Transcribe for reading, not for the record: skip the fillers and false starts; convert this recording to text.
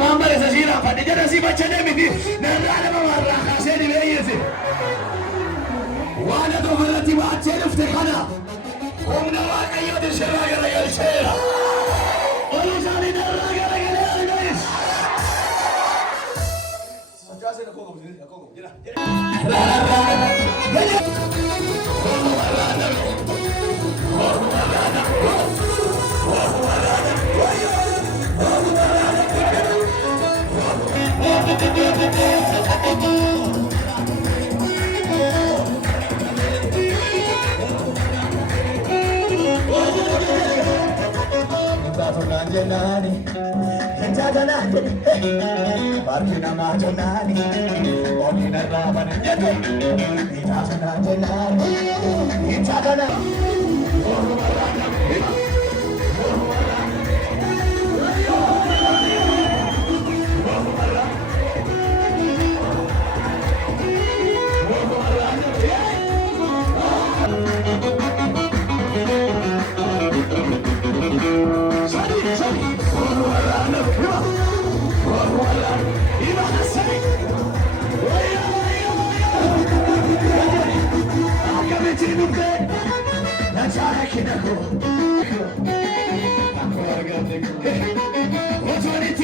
mamma se si rafa di già si faccia demiti narrare ma marra se di veiese وانا دغرتي ما تعرفت انا ومن واقع يد الشراقه رجال الشيره ولجاني الراقه رجال الناس جاسي لكوكو لكوكو Janani, janani, parkina ma janani, omina rabani, janani, janani. What's on it?